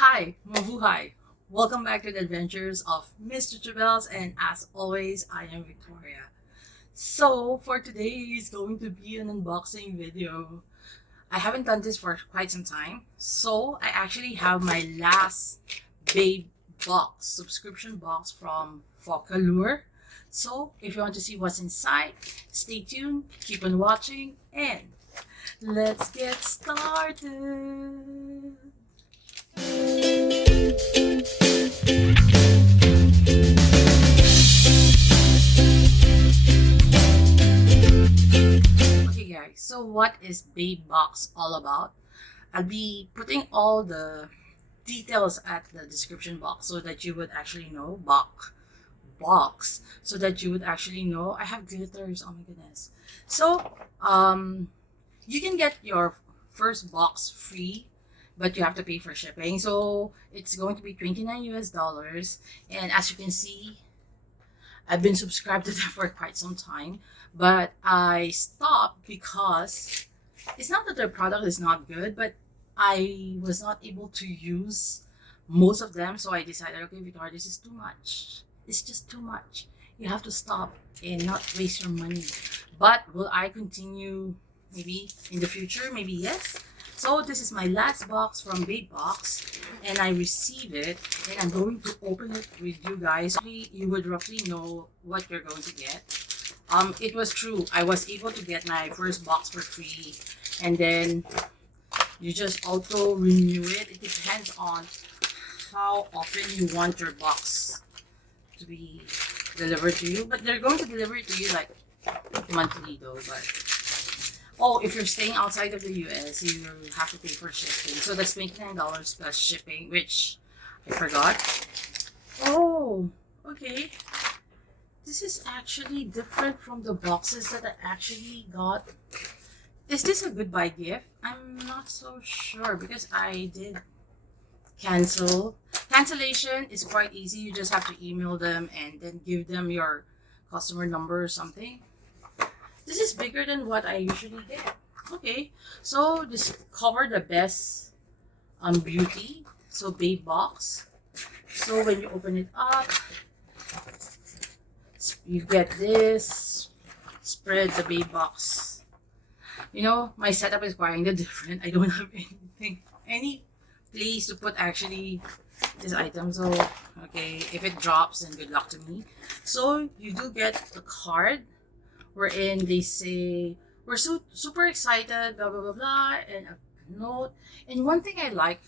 Hi, mabuhay! Welcome back to the Adventures of Miss Chuchubells, and as always, I am Victoria. So, for today is going to be an unboxing video. I haven't done this for quite some time, so I actually have my last Babe box, subscription box from Focallure. So, if you want to see what's inside, stay tuned, keep on watching, and let's get started! Okay guys, so what is Babe Box all about? I'll be putting all the details at the description box so that you would actually know box so that you would actually know. I have glitters, oh my goodness. So you can get your first box free, but you have to pay for shipping. So it's going to be 29 US dollars. And as you can see, I've been subscribed to them for quite some time, but I stopped because it's not that their product is not good, but I was not able to use most of them. So I decided, okay, Victoria, this is too much. It's just too much. You have to stop and not waste your money. But will I continue maybe in the future? Maybe yes. So this is my last box from Babe Box, and I receive it, and I'm going to open it with you guys. You would roughly know what you're going to get. It was true. I was able to get my first box for free, and then you just auto renew it. It depends on how often you want your box to be delivered to you, but they're going to deliver it to you like monthly though. But oh, if you're staying outside of the US, you have to pay for shipping. So that's $29 plus shipping, which I forgot. Oh, okay. This is actually different from the boxes that I actually got. Is this a goodbye gift? I'm not so sure because I did cancel. Cancellation is quite easy. You just have to email them and then give them your customer number or something. This is bigger than what I usually get. Okay, so discover the best beauty. So Babe Box. So when you open it up, you get this. Spread the Babe Box. You know, my setup is quite different. I don't have any place to put actually this item. So okay, if it drops, then good luck to me. So you do get the card, wherein they say, we're super excited, blah, blah, blah, blah, and a note. And one thing I like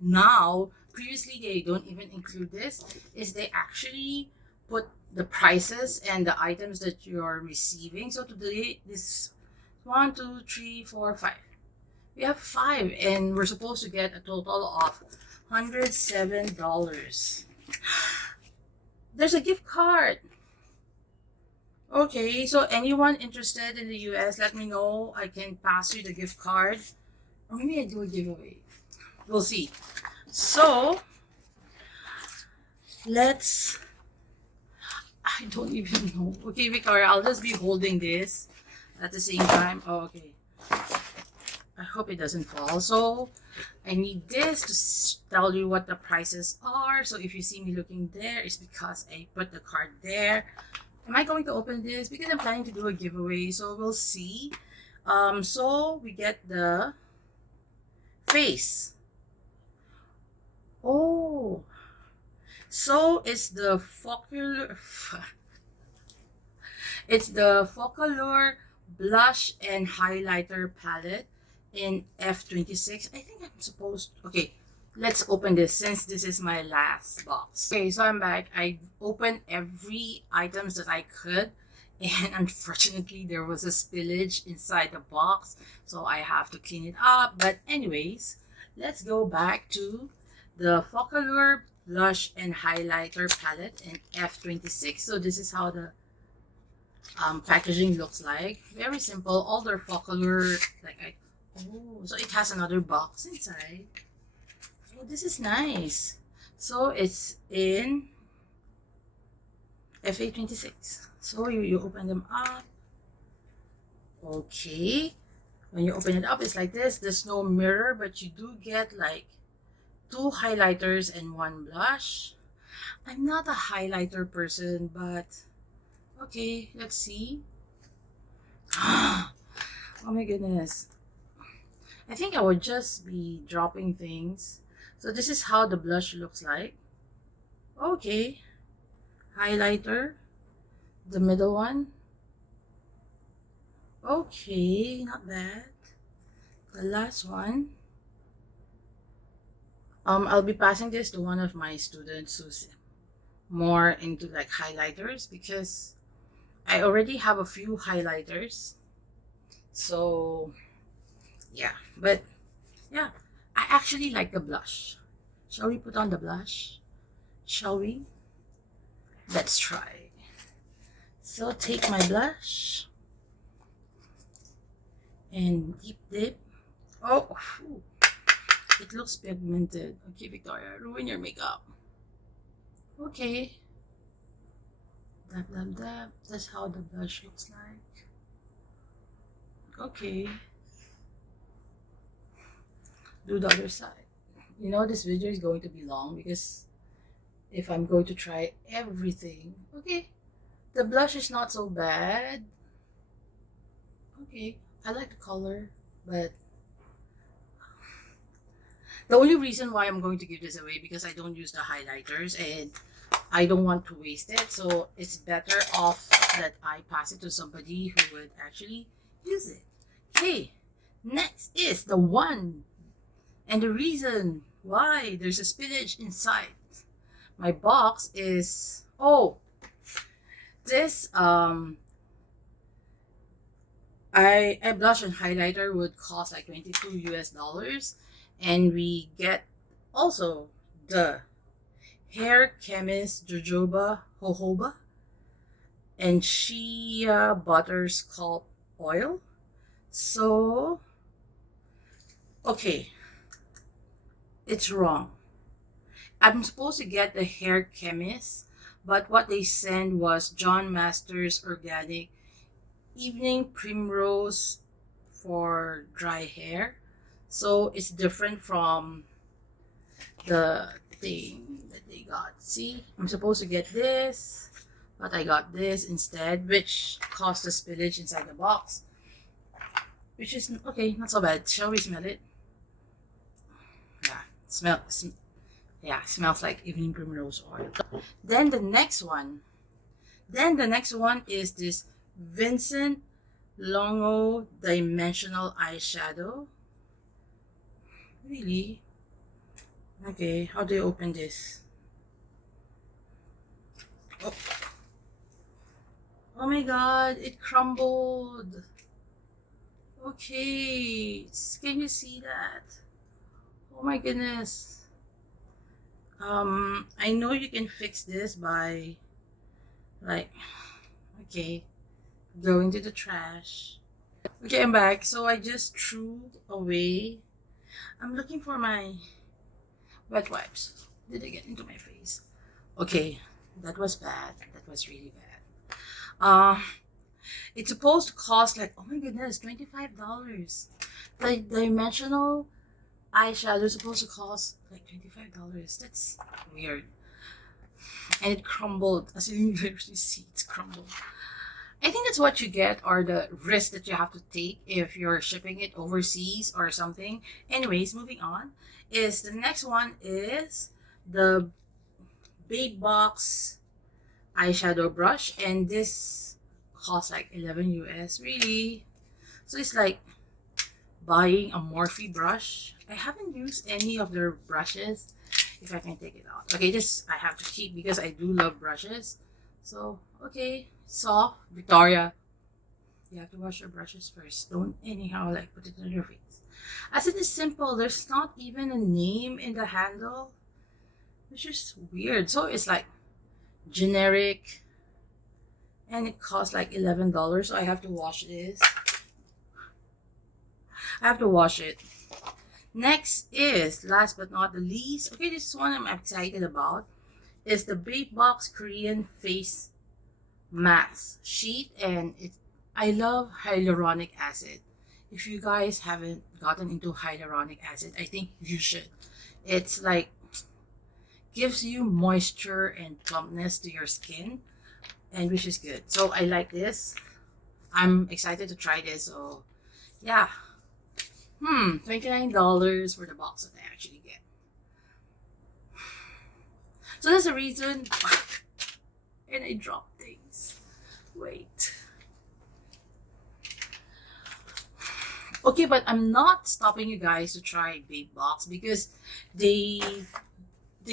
now, previously they don't even include this, is they actually put the prices and the items that you're receiving. So today, this 1, 2, 3, 4, 5. We have 5, and we're supposed to get a total of $107. There's a gift card. Okay, so anyone interested in the US, let me know. I can pass you the gift card. Or maybe I do a giveaway. We'll see. So, I don't even know. Okay, Victoria, I'll just be holding this at the same time. Oh, okay. I hope it doesn't fall. So, I need this to tell you what the prices are. So, if you see me looking there, it's because I put the card there. Am I going to open this? Because I'm planning to do a giveaway, so we'll see. So we get the face. Oh, so it's the Focallure blush and highlighter palette in F26. I think I'm supposed. Okay. Let's open this since this is my last box. Okay, so I'm back. I opened every items that I could, and unfortunately there was a spillage inside the box, so I have to clean it up. But anyways, let's go back to the Focallure blush and highlighter palette in F26. So this is how the packaging looks like. Very simple. All their Focallure, so it has another box inside. Oh, this is nice. So it's in FA26. So you open them up. Okay. When you open it up, it's like this. There's no mirror, but you do get like 2 highlighters and 1 blush. I'm not a highlighter person, but okay, let's see. Oh my goodness. I think I would just be dropping things. So this is how the blush looks like. Okay. Highlighter. The middle one. Okay, not bad. The last one. I'll be passing this to one of my students who's more into like highlighters, because I already have a few highlighters. So yeah, but yeah, I actually like the blush. Shall we put on the blush? Shall we? Let's try. So take my blush and deep dip. Oh, whew. It looks pigmented. Okay, Victoria, ruin your makeup. Okay. Dab, dab, dab. That's how the blush looks like. Okay. Do the other side. You know, this video is going to be long because if I'm going to try everything. Okay. The blush is not so bad. Okay. I like the color, but the only reason why I'm going to give this away because I don't use the highlighters and I don't want to waste it. So it's better off that I pass it to somebody who would actually use it. Okay, next is the one and the reason why there's a spinach inside. My box is, oh, this a blush and highlighter would cost like $22 US, and we get also the Hair Chemist jojoba and shea butter scalp oil. So okay, it's wrong. I'm supposed to get the Hair Chemist, but what they sent was John Masters Organic Evening Primrose for dry hair. So it's different from the thing that they got. See, I'm supposed to get this, but I got this instead, which cost a spillage inside the box, which is okay, not so bad. Shall we smell it? Yeah, smells like evening primrose oil. Then the next one is this Vincent Longo Dimensional Eyeshadow. Really? Okay, how do you open this? Oh, oh my god, it crumbled. Okay, can you see that? Oh my goodness. I know you can fix this by like, okay, going to the trash. Okay, I'm back. So I just threw away. I'm looking for my wet wipes. Did they get into my face? Okay, that was bad. That was really bad. It's supposed to cost like, oh my goodness, $25. The dimensional eyeshadow is supposed to cost like $25. That's weird. And it crumbled. As you can literally see, it's crumbled. I think that's what you get, or the risk that you have to take if you're shipping it overseas or something. Anyways, moving on, is the next one is the Babe Box eyeshadow brush, and this costs like 11 US. Really? So it's like buying a Morphe brush. I haven't used any of their brushes. If I can take it out. Okay, this I have to keep because I do love brushes. So, okay, soft. Victoria, you have to wash your brushes first. Don't anyhow like put it on your face. As it is simple, there's not even a name in the handle, which is weird. So it's like generic, and it costs like $11. So I have to wash this. I have to wash it. Next is, last but not the least, okay, this is one I'm excited about, is the Babe Box Korean Face Mask Sheet, and I love hyaluronic acid. If you guys haven't gotten into hyaluronic acid, I think you should, It's like gives you moisture and plumpness to your skin, and which is good. So I like this. I'm excited to try this. So yeah. $29 for the box that I actually get. So that's the reason. And I dropped things. Wait. Okay, but I'm not stopping you guys to try Babe Box because they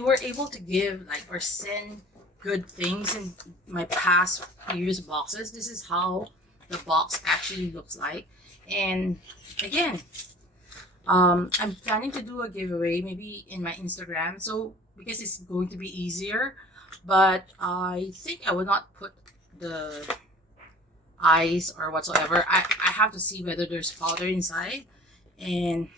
were able to give like or send good things in my past previous boxes. This is how the box actually looks like. And again, I'm planning to do a giveaway maybe in my Instagram, so because it's going to be easier, but I think I would not put the eyes or whatsoever. I have to see whether there's powder inside and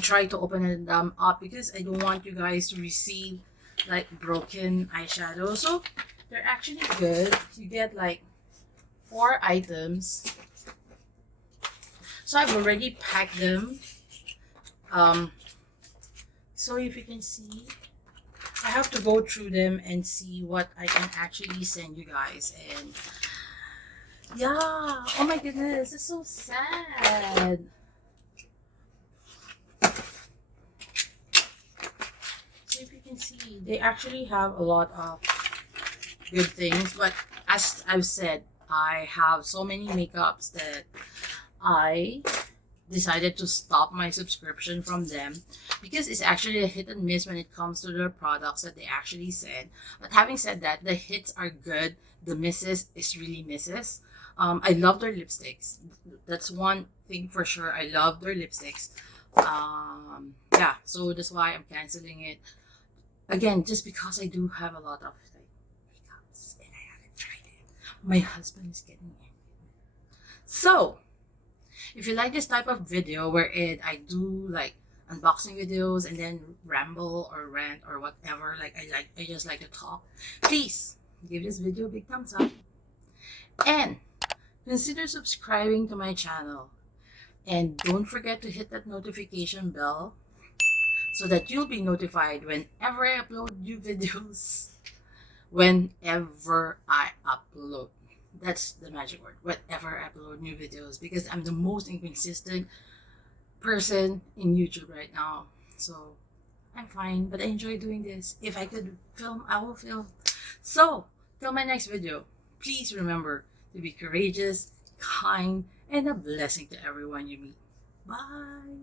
try to open them up because I don't want you guys to receive like broken eyeshadow. So they're actually good. You get like 4 items. So I've already packed them. So if you can see, I have to go through them and see what I can actually send you guys. And yeah, oh my goodness, it's so sad. So if you can see, they actually have a lot of good things, but as I've said, I have so many makeups that I decided to stop my subscription from them because it's actually a hit and miss when it comes to the products that they actually said. But having said that, the hits are good, the misses is really misses. I love their lipsticks. That's one thing for sure. I love their lipsticks. Yeah, so that's why I'm canceling it again, just because I do have a lot of like makeups and I haven't tried it. My husband is getting angry. So if you like this type of video wherein I do like unboxing videos and then ramble or rant or whatever, like I just like to talk, please give this video a big thumbs up and consider subscribing to my channel, and don't forget to hit that notification bell so that you'll be notified whenever I upload new videos. Whenever I upload, that's the magic word, whenever I upload new videos, because I'm the most inconsistent person in YouTube right now. So I'm fine, but I enjoy doing this. If I could film, I will film. So till my next video, please remember to be courageous, kind, and a blessing to everyone you meet. Bye.